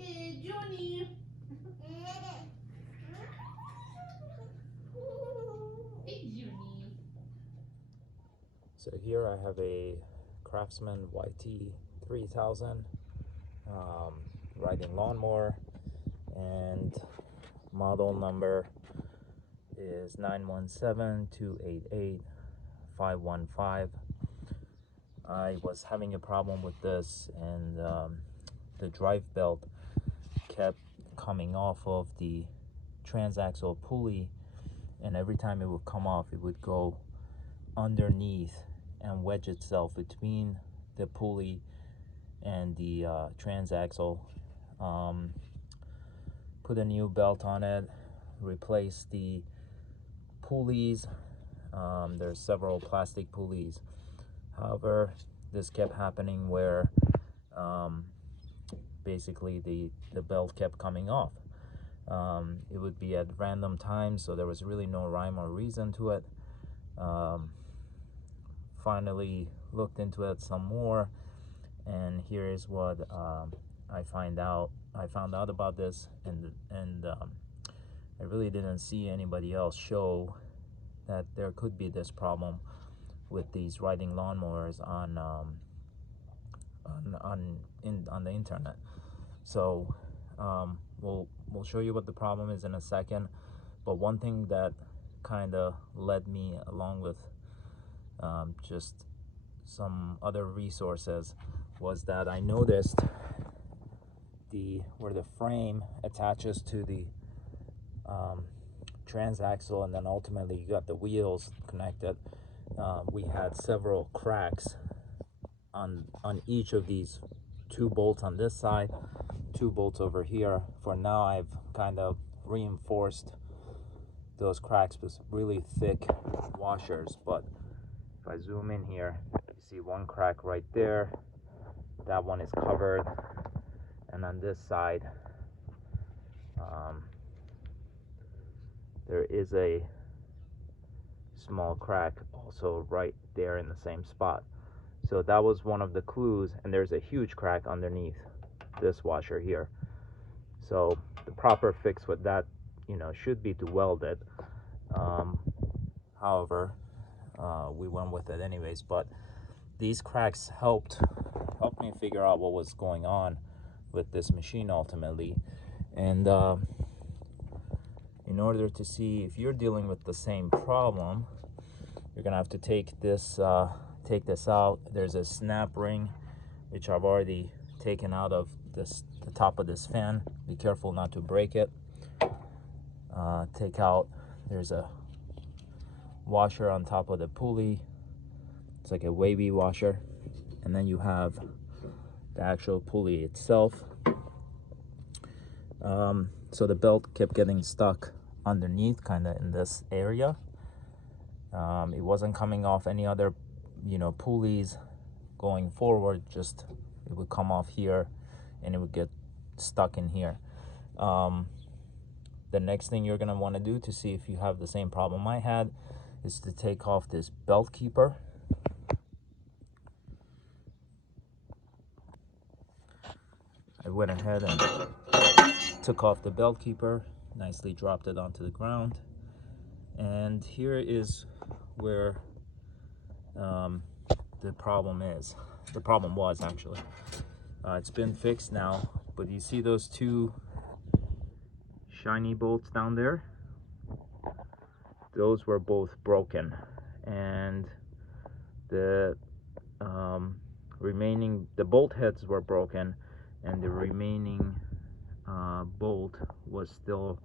Hey, Johnny. Hey, Johnny. So here I have a Craftsman YT3000 riding lawnmower, and model number is 917-288-515. I was having a problem with this, and the drive belt kept coming off of the transaxle pulley, and every time it would come off, it would go underneath and wedge itself between the pulley and the transaxle. Put a new belt on it, replace the pulleys. There's several plastic pulleys. However, this kept happening where basically the belt kept coming off. It would be at random times, so there was really no rhyme or reason to it. Finally looked into it some more, and here is what I found out about this, and I really didn't see anybody else show that there could be this problem with these riding lawnmowers on the internet. So we'll show you what the problem is in a second, but one thing that kind of led me, along with just some other resources, was that I noticed where the frame attaches to the transaxle, and then ultimately you got the wheels connected. We had several cracks on each of these, 2 bolts on this side, 2 bolts over here. For now, I've kind of reinforced those cracks with really thick washers, but if I zoom in here, you see one crack right there. That one is covered, and on this side there is a small crack also right there in the same spot. So that was one of the clues, and there's a huge crack underneath this washer here. So the proper fix with that, should be to weld it. However, we went with it anyways. But these cracks helped me figure out what was going on with this machine ultimately. And in order to see if you're dealing with the same problem, you're gonna have to take this out. There's a snap ring which I've already taken out of the top of this fan. Be careful not to break it. There's a washer on top of the pulley. It's like a wavy washer, and then you have the actual pulley itself. So the belt kept getting stuck underneath, kind of in this area. It wasn't coming off any other pulleys going forward, just it would come off here and it would get stuck in here. The next thing you're going to want to do to see if you have the same problem I had is to take off this belt keeper. I went ahead and took off the belt keeper, nicely dropped it onto the ground, and here is where the problem was actually. It's been fixed now, but you see those 2 shiny bolts down there? Those were both broken, and the bolt heads were broken, and the remaining bolt was still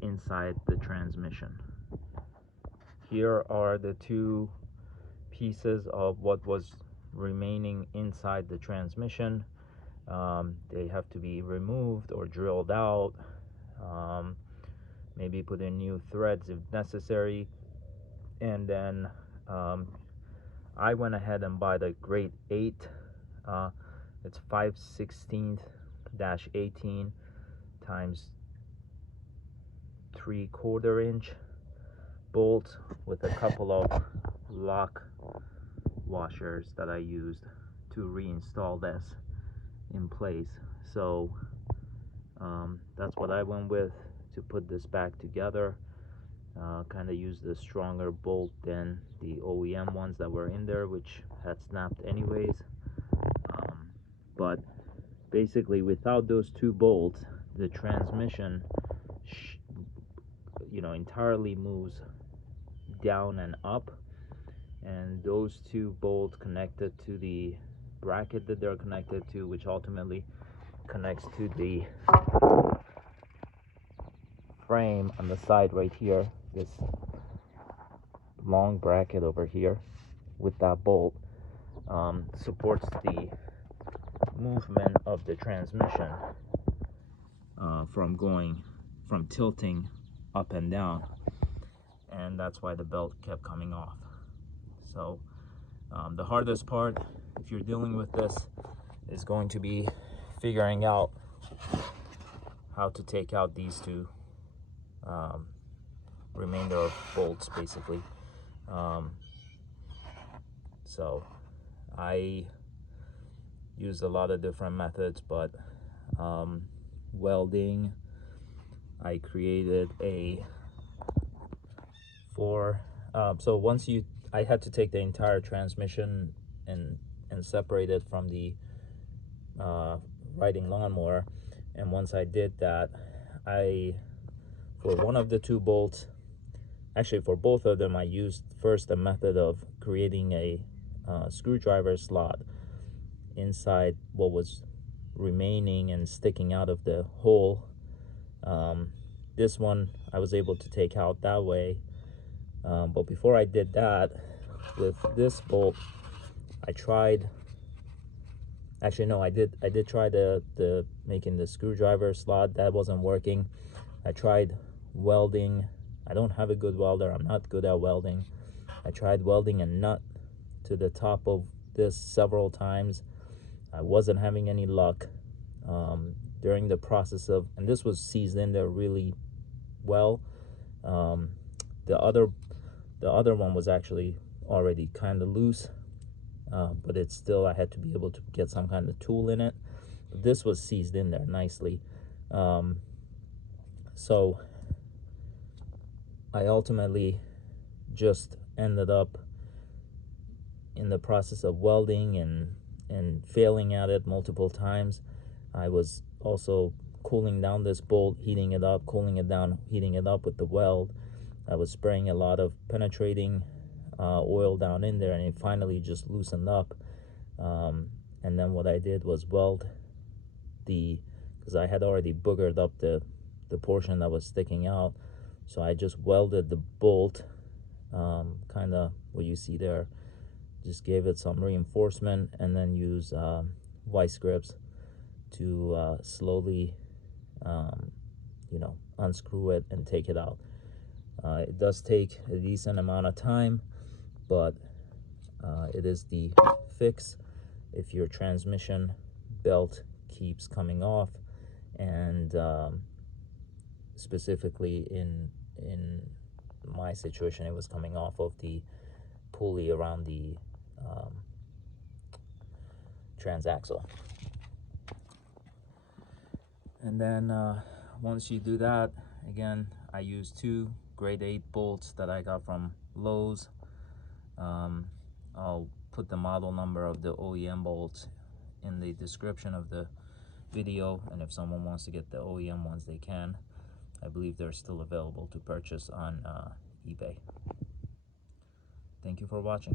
inside the transmission. Here are the 2 pieces of what was remaining inside the transmission. They have to be removed or drilled out, maybe put in new threads if necessary. And then I went ahead and buy the grade 8. It's 5/16-18 times 3/4 inch bolt with a couple of lock washers that I used to reinstall this in place. So That's what I went with to put this back together. Kind of used a stronger bolt than the OEM ones that were in there, which had snapped anyways. But basically, without those two bolts, the transmission, entirely moves down and up. And those two bolts connected to the bracket that they're connected to, which ultimately connects to the frame on the side right here, this long bracket over here with that bolt, supports the movement of the transmission from tilting up and down, and that's why the belt kept coming off. So the hardest part, if you're dealing with this, is going to be figuring out how to take out these two remainder of bolts, basically. So I used a lot of different methods, but welding, I created a so I had to take the entire transmission and separate it from the riding lawnmower. And once I did that, for one of the two bolts, actually for both of them, I used first a method of creating a screwdriver slot inside what was remaining and sticking out of the hole. This one I was able to take out that way, but before I did that, with this bolt, I tried, actually no, I did try the making the screwdriver slot. That wasn't working. I tried welding. I don't have a good welder. I'm not good at welding. I tried welding a nut to the top of this several times. I wasn't having any luck. During the process of, and this was seized in there really well. The other one was actually already kind of loose, but it's still, I had to be able to get some kind of tool in it. But this was seized in there nicely. So I ultimately just ended up in the process of welding and failing at it multiple times. I was also cooling down this bolt, heating it up, cooling it down, heating it up with the weld. I was spraying a lot of penetrating oil down in there, and it finally just loosened up. And then what I did was weld because I had already boogered up the portion that was sticking out, so I just welded the bolt, kind of what you see there, just gave it some reinforcement, and then use vice grips to slowly unscrew it and take it out. It does take a decent amount of time, but it is the fix if your transmission belt keeps coming off, and specifically in my situation, it was coming off of the pulley around the transaxle. And then once you do that, again, I use two grade 8 bolts that I got from Lowe's. I'll put the model number of the OEM bolts in the description of the video, and if someone wants to get the OEM ones, they can. I believe they're still available to purchase on eBay. Thank you for watching.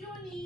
Johnny.